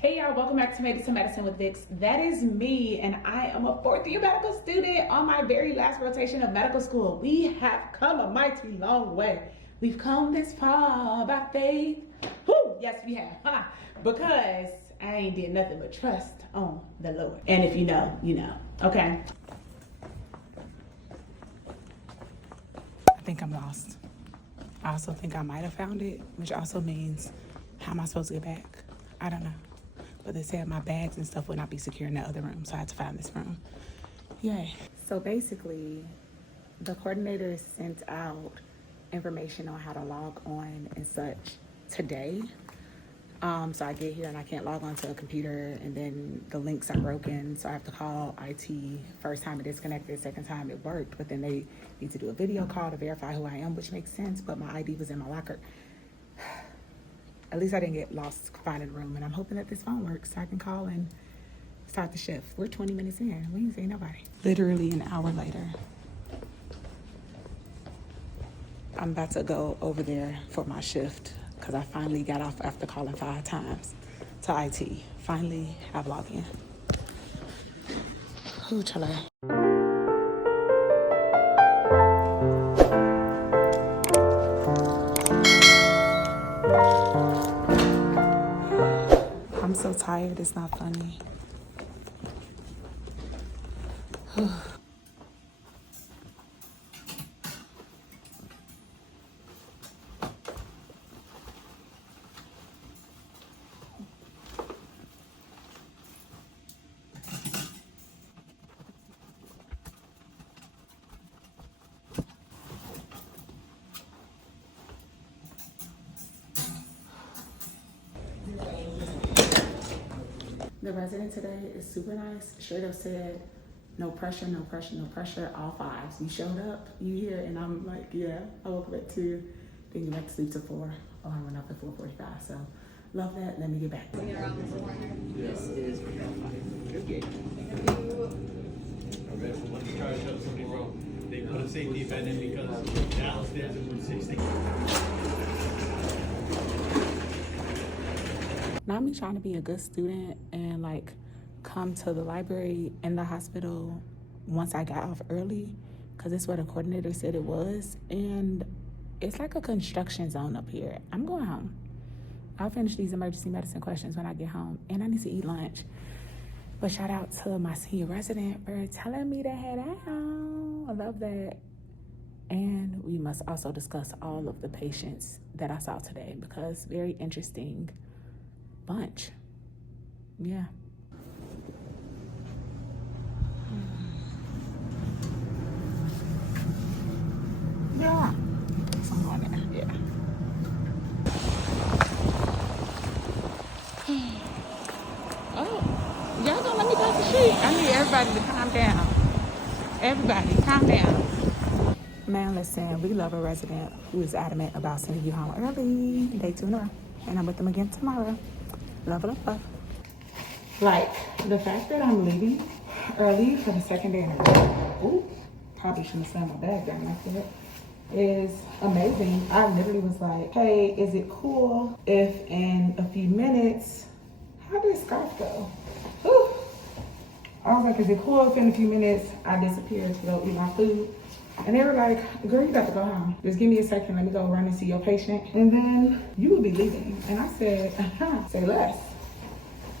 Hey y'all, welcome back to Medicine with Vix. That is me, and I am a fourth year medical student on my very last rotation of medical school. We have come a mighty long way. We've come this far by faith. Whew, yes we have, because I ain't did nothing but trust on the Lord. And if you know, you know, okay? I think I'm lost. I also think I might have found it, which also means, how am I supposed to get back? I don't know. But they said my bags and stuff would not be secure in the other room, so I had to find this room. Yay. So basically, the coordinator sent out information on how to log on and such today. So I get here and I can't log on to a computer, and then the links are broken, so I have to call IT. First time it disconnected, second time it worked, but then they need to do a video call to verify who I am, which makes sense, but my ID was in my locker. At least I didn't get lost finding a room, and I'm hoping that this phone works so I can call and start the shift. We're 20 minutes in. We ain't seen nobody. Literally an hour later. I'm about to go over there for my shift because I finally got off after calling 5 times to IT. Finally have login. Ooh, chale. I'm so tired, it's not funny. The resident today is super nice. Should have said, no pressure, no pressure, no pressure, all 5s. You showed up, you here, and I'm like, yeah. I woke up at 2, then you went to sleep till 4. Oh, I went up at 4:45, so love that. Let me get back. This is good. They put a safety event in because downstairs it was 60. Not me trying to be a good student and like come to the library and the hospital once I got off early, because it's where the coordinator said it was, and it's like a construction zone up here. I'm going home. I'll finish these emergency medicine questions when I get home, and I need to eat lunch. But shout out to my senior resident for telling me to head out. I love that. And we must also discuss all of the patients that I saw today, because very interesting bunch. Yeah. Yeah. I'm going there. Yeah. Oh, y'all gonna let me pass the sheet? I need everybody to calm down. Everybody, calm down. Man, listen, we love a resident who is adamant about sending you home early. Day 2 in a row. And I'm with them again tomorrow. Love, love, love. Like, the fact that I'm leaving early for the second day in a row, ooh, probably shouldn't have slammed my bag down like that, is amazing. I literally was like, hey, is it cool if in a few minutes, how did scarf go? Ooh. I was like, is it cool if in a few minutes I disappear to go eat my food? And they were like, girl, you got to go home. Just give me a second, let me go run and see your patient, and then you will be leaving. And I said, say less.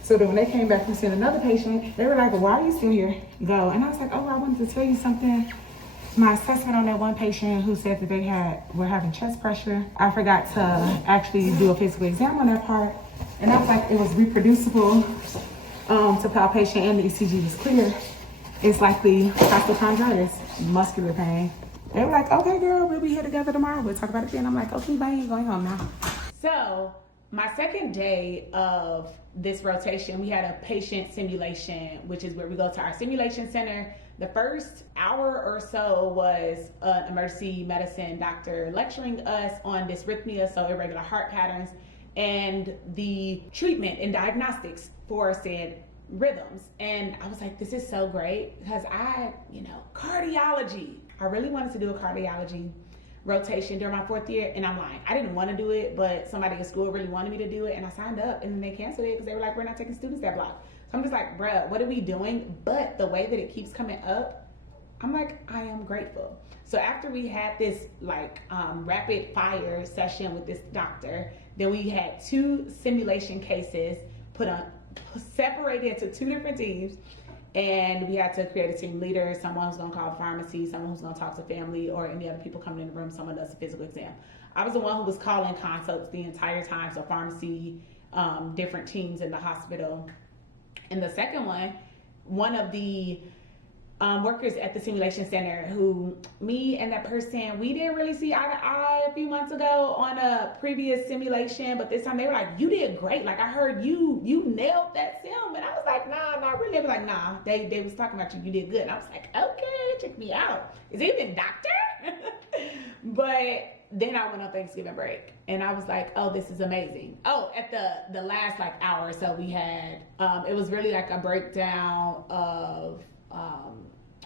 So then when they came back, we sent another patient. They were like, well, why are you still here? Go. And I was like, oh, I wanted to tell you something. My assessment on that one patient who said that they were having chest pressure, I forgot to actually do a physical exam on that part. And I was like, it was reproducible to palpation, and the ECG was clear. It's likely costochondritis, muscular pain. They were like, okay, girl, we'll be here together tomorrow. We'll talk about it then. I'm like, okay, bye, going home now. So my second day of this rotation, we had a patient simulation, which is where we go to our simulation center. The first hour or so was an emergency medicine doctor lecturing us on dysrhythmia, so irregular heart patterns, and the treatment and diagnostics for said rhythms. And I was like, this is so great, because cardiology. I really wanted to do a cardiology rotation during my 4th year, and I'm lying. I didn't want to do it, but somebody at school really wanted me to do it, and I signed up, and then they canceled it because they were like, we're not taking students that block. So I'm just like, bruh, what are we doing? But the way that it keeps coming up, I'm like, I am grateful. So after we had this like rapid fire session with this doctor, then we had 2 simulation cases separated into 2 different teams, and we had to create a team leader, someone who's gonna call pharmacy, someone who's gonna talk to family or any other people coming in the room, someone does a physical exam. I was the one who was calling consults the entire time, so pharmacy, different teams in the hospital. And the second one of the workers at the simulation center, who me and that person, we didn't really see eye to eye a few months ago on a previous simulation, but this time they were like, you did great, like I heard you nailed that sim. And I was like, nah, not really. They were like, nah, they was talking about you did good. And I was like, okay, check me out. Is it even doctor? But then I went on Thanksgiving break and I was like, oh, this is amazing. Oh, at the last like hour or so we had, it was really like a breakdown of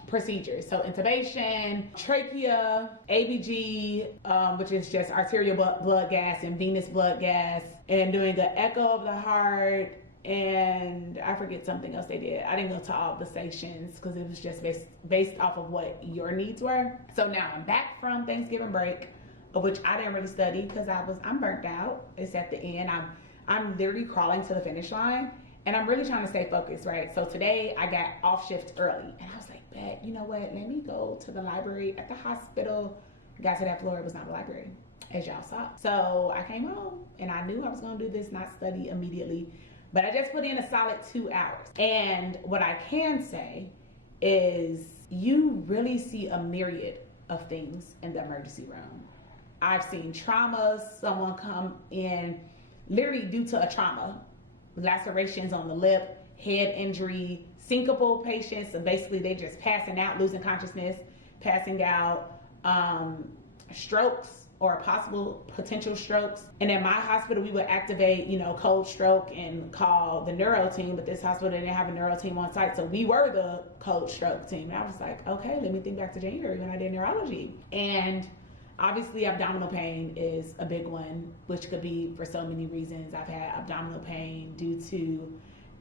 procedures. So intubation, trachea, ABG, which is just arterial blood gas and venous blood gas, and doing an echo of the heart, and I forget something else they did. I didn't go to all the stations because it was just based off of what your needs were. So now I'm back from Thanksgiving break, of which I didn't really study because I'm burnt out. It's at the end. I'm literally crawling to the finish line. And I'm really trying to stay focused, right? So today I got off shift early and I was like, bet, you know what? Let me go to the library at the hospital. Got to that floor, it was not a library, as y'all saw. So I came home and I knew I was gonna do this, not study immediately, but I just put in a solid 2 hours. And what I can say is you really see a myriad of things in the emergency room. I've seen traumas, someone come in literally due to a trauma, lacerations on the lip, head injury, syncopal patients, so basically they just passing out, losing consciousness, passing out, strokes or possible potential strokes. And in my hospital, we would activate, cold stroke and call the neuro team, but this hospital didn't have a neuro team on site, so we were the cold stroke team. And I was like, okay, let me think back to January when I did neurology. And obviously abdominal pain is a big one, which could be for so many reasons. I've had abdominal pain due to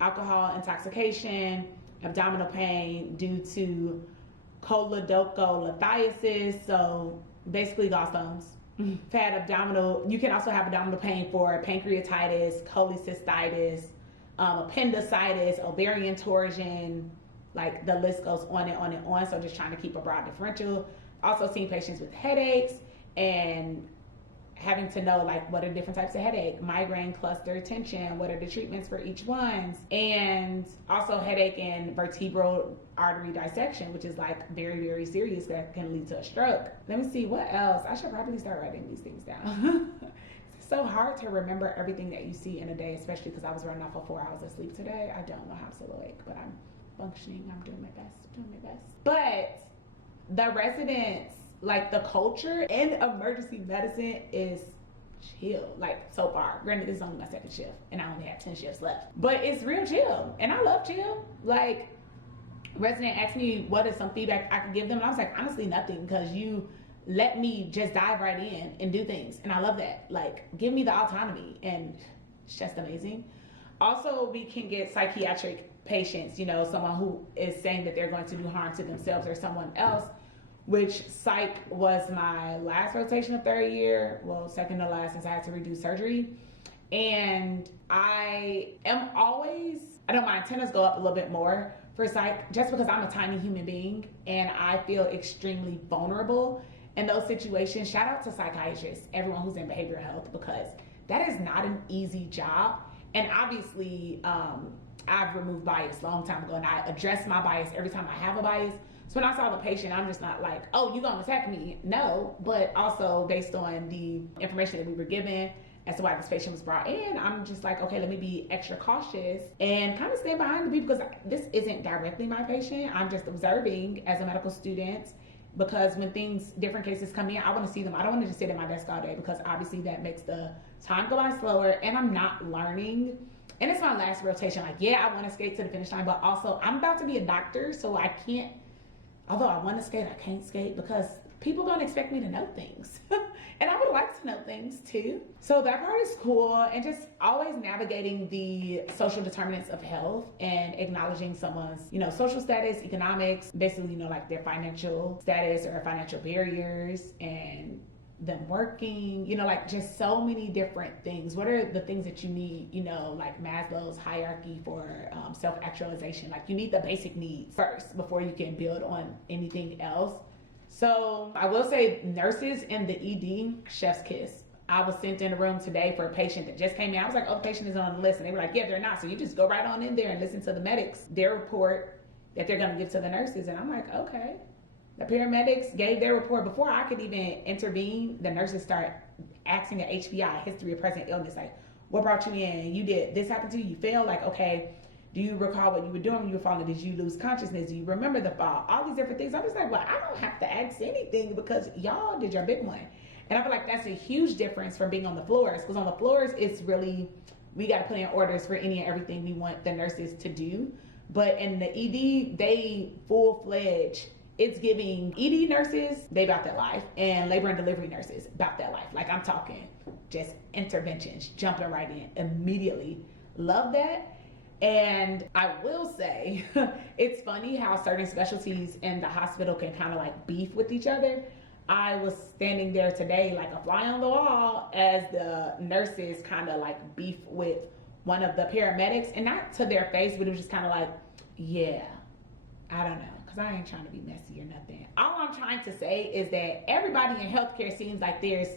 alcohol intoxication, abdominal pain due to choledocholithiasis, so basically gallstones. I've had you can also have abdominal pain for pancreatitis, cholecystitis, appendicitis, ovarian torsion, like the list goes on and on and on. So just trying to keep a broad differential. Also seen patients with headaches and having to know like what are different types of headache, migraine, cluster, tension, what are the treatments for each ones, and also headache and vertebral artery dissection, which is like very, very serious, that can lead to a stroke. Let me see what else. I should probably start writing these things down. It's so hard to remember everything that you see in a day, especially because I was running off of 4 hours of sleep today. I don't know how I'm still awake, but I'm functioning. I'm doing my best. But the residents, like the culture in emergency medicine is chill, like so far. Granted, this is only my 2nd shift and I only have 10 shifts left, but it's real chill and I love chill. Like, resident asked me what is some feedback I could give them, and I was like, honestly nothing, because you let me just dive right in and do things, and I love that. Like, give me the autonomy, and it's just amazing. Also, we can get psychiatric patients, someone who is saying that they're going to do harm to themselves or someone else, which psych was my last rotation of 3rd year, well, second to last, since I had to redo surgery. And I know my antennas go up a little bit more for psych, just because I'm a tiny human being and I feel extremely vulnerable in those situations. Shout out to psychiatrists, everyone who's in behavioral health, because that is not an easy job. And obviously, I've removed bias a long time ago, and I address my bias every time I have a bias. So when I saw the patient, I'm just not like, oh, you gonna attack me? No, but also based on the information that we were given as to why this patient was brought in, I'm just like, okay, let me be extra cautious and kind of stand behind the people, because this isn't directly my patient. I'm just observing as a medical student, because when different cases come in, I want to see them. I don't want to just sit at my desk all day, because obviously that makes the time go by slower and I'm not learning. And it's my last rotation. Like, yeah, I want to skate to the finish line, but also I'm about to be a doctor, so I can't, although I want to skate, I can't skate, because people gonna expect me to know things. And I would like to know things too. So that part is cool, and just always navigating the social determinants of health and acknowledging someone's, social status, economics, basically, like their financial status or financial barriers, and them working, like just so many different things. What are the things that you need, like Maslow's hierarchy for self-actualization? Like you need the basic needs first before you can build on anything else. So I will say nurses in the ED, chef's kiss. I was sent in a room today for a patient that just came in. I was like, oh, the patient is on the list. And they were like, yeah, they're not. So you just go right on in there and listen to the medics, their report that they're going to give to the nurses. And I'm like, okay. The paramedics gave their report before I could even intervene. The nurses start asking the HPI, history of present illness, like, what brought you in? You did this happen to you? You failed? Like, okay, do you recall what you were doing when you were falling? Did you lose consciousness? Do you remember the fall? All these different things. I'm just like, well, I don't have to ask anything because y'all did your big one. And I feel like that's a huge difference from being on the floors, because on the floors, it's really, we got to put in orders for any and everything we want the nurses to do. But in the ED, they full-fledged. It's giving ED nurses, they about that life, and labor and delivery nurses about that life. Like I'm talking just interventions, jumping right in immediately. Love that. And I will say, it's funny how certain specialties in the hospital can kind of like beef with each other. I was standing there today like a fly on the wall as the nurses kind of like beef with one of the paramedics, and not to their face, but it was just kind of like, yeah, I don't know. Because I ain't trying to be messy or nothing. All I'm trying to say is that everybody in healthcare seems like there's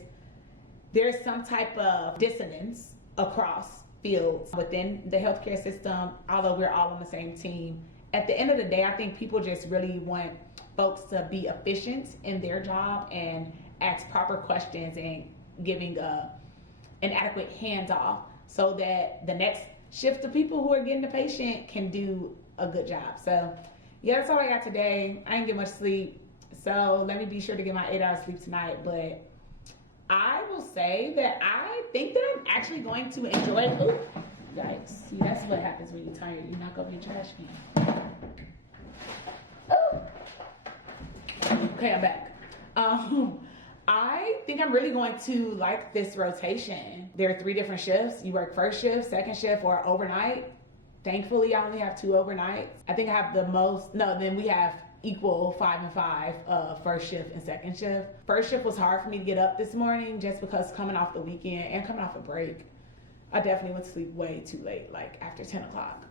some type of dissonance across fields within the healthcare system, although we're all on the same team. At the end of the day, I think people just really want folks to be efficient in their job and ask proper questions and giving an adequate handoff so that the next shift of people who are getting the patient can do a good job. So yeah, that's all I got today. I didn't get much sleep, so let me be sure to get my 8 hours sleep tonight. But I will say that I think that I'm actually going to enjoy it. Ooh, yikes. See, that's what happens when you're tired. You knock over your trash can. Ooh. Okay, I'm back. I think I'm really going to like this rotation. There are 3 different shifts. You work first shift, second shift, or overnight. Thankfully, I only have 2 overnights. I think I have the most, then we have equal 5 and 5 first shift and second shift. First shift was hard for me to get up this morning just because coming off the weekend and coming off a break, I definitely went to sleep way too late, like after 10 o'clock.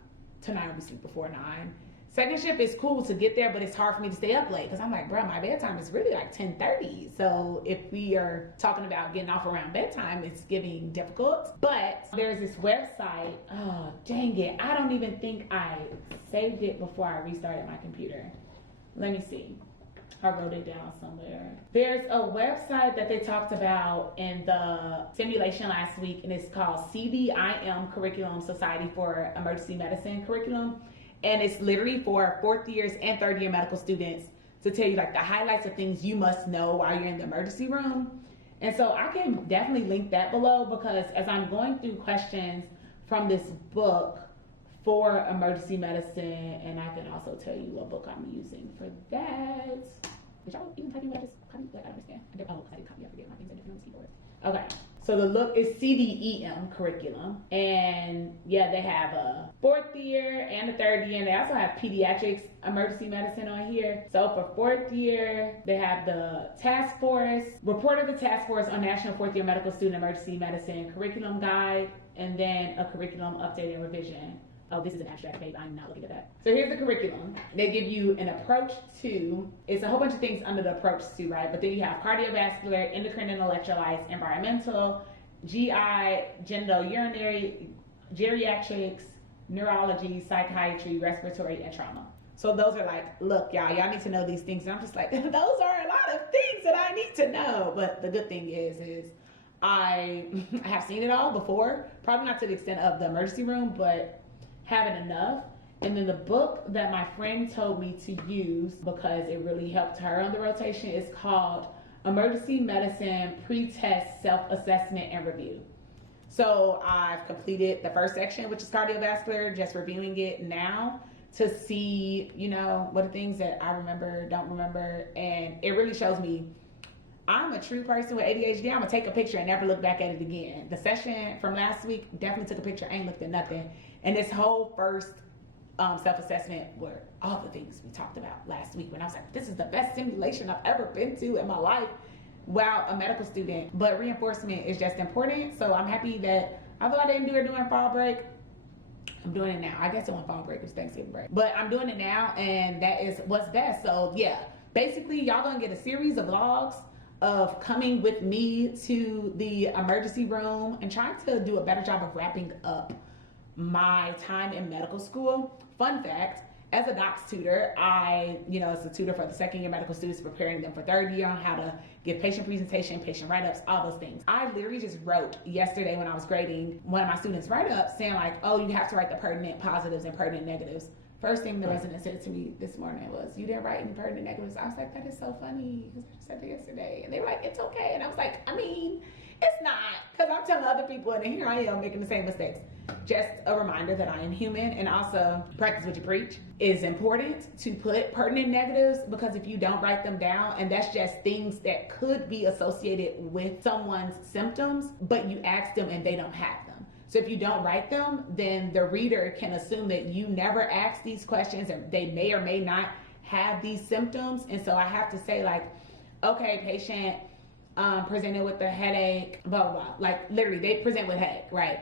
Tonight I'll be sleep before 9. Second shift is cool to get there, but it's hard for me to stay up late because I'm like, bro, my bedtime is really like 10:30. So if we are talking about getting off around bedtime, it's getting difficult. But there's this website, oh, dang it. I don't even think I saved it before I restarted my computer. Let me see. I wrote it down somewhere. There's a website that they talked about in the simulation last week, and it's called CVIM Curriculum, Society for Emergency Medicine Curriculum. And it's literally for 4th years and 3rd year medical students to tell you like the highlights of things you must know while you're in the emergency room. And so I can definitely link that below, because as I'm going through questions from this book for emergency medicine, and I can also tell you what book I'm using for that. Did y'all even type in what I just copy? I don't understand. I did copy. I forget my things are different on the keyboard. Okay, so the look is CDEM curriculum, and yeah, they have a 4th year and a 3rd year, and they also have pediatrics emergency medicine on here. So for 4th year, they have the task force, report of the task force on National 4th Year Medical Student Emergency Medicine Curriculum Guide, and then a curriculum update and revision. Oh, this is an abstract, babe. I'm not looking at that. So here's the curriculum. They give you an approach to, it's a whole bunch of things under the approach to, right? But then you have cardiovascular, endocrine and electrolytes, environmental, GI, genitourinary, geriatrics, neurology, psychiatry, respiratory, and trauma. So those are like, look, y'all need to know these things. And I'm just like, those are a lot of things that I need to know. But the good thing is I have seen it all before. Probably not to the extent of the emergency room, but having enough. And then the book that my friend told me to use because it really helped her on the rotation is called Emergency Medicine Pre-Test Self-Assessment and Review. So I've completed the first section, which is cardiovascular, just reviewing it now to see, what are things that I remember, don't remember. And it really shows me I'm a true person with ADHD. I'm gonna take a picture and never look back at it again. The session from last week, definitely took a picture, ain't looked at nothing. And this whole first self-assessment were all the things we talked about last week when I was like, this is the best simulation I've ever been to in my life while a medical student. But reinforcement is just important. So I'm happy that, although I didn't do it during fall break, I'm doing it now. I guess it went fall break, it's Thanksgiving break. But I'm doing it now, and that is what's best. So yeah, basically y'all gonna get a series of vlogs of coming with me to the emergency room and trying to do a better job of wrapping up my time in medical school. Fun fact, as a docs tutor, I, as a tutor for the second year medical students, preparing them for third year on how to give patient presentation, patient write-ups, all those things. I literally just wrote yesterday when I was grading one of my students' write-ups saying like, oh, you have to write the pertinent positives and pertinent negatives. First thing the resident said to me this morning was, you didn't write any pertinent negatives. I was like, that is so funny, because I just said that yesterday. And they were like, it's okay. And I was like, I mean, it's not, because I'm telling other people, and here I am making the same mistakes. Just a reminder that I am human, and also practice what you preach. Is important to put pertinent negatives, because if you don't write them down, and that's just things that could be associated with someone's symptoms, but you ask them and they don't have them. So if you don't write them, then the reader can assume that you never asked these questions, and they may or may not have these symptoms. And so I have to say like, okay, patient presented with a headache, blah, blah, blah. Like literally they present with headache, right?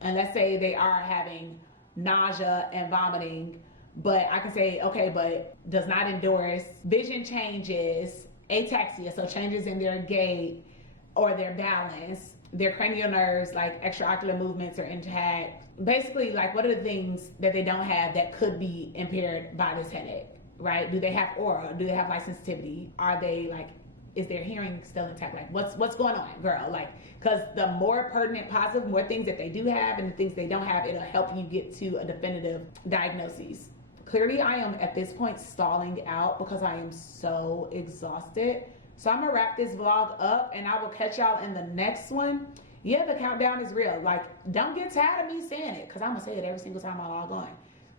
And let's say they are having nausea and vomiting, but I can say, okay, but does not endorse vision changes, ataxia, so changes in their gait or their balance, their cranial nerves, like extraocular movements are intact. Basically, like, what are the things that they don't have that could be impaired by this headache, right? Do they have aura? Do they have light sensitivity? Are they like, is their hearing still intact? Like, what's going on, girl? Like, because the more pertinent, positive, more things that they do have and the things they don't have, it'll help you get to a definitive diagnosis. Clearly, I am at this point stalling out because I am so exhausted. So I'm gonna wrap this vlog up, and I will catch y'all in the next one. Yeah, the countdown is real. Like, don't get tired of me saying it, because I'm gonna say it every single time I log on.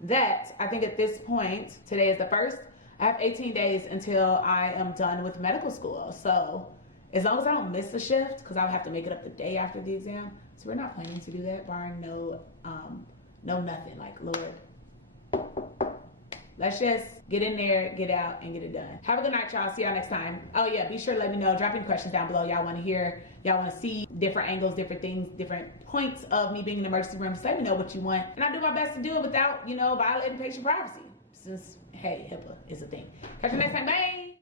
That, I think at this point, today is the 1st, I have 18 days until I am done with medical school. So as long as I don't miss a shift, because I'll have to make it up the day after the exam. So we're not planning to do that, barring no nothing. Like, Lord, let's just get in there, get out, and get it done. Have a good night, y'all. See y'all next time. Oh yeah, be sure to let me know. Drop any questions down below. Y'all want to hear, y'all want to see different angles, different things, different points of me being in the emergency room. Just let me know what you want. And I do my best to do it without, violating patient privacy. Since, hey, HIPAA is a thing. Catch you next time. Bye.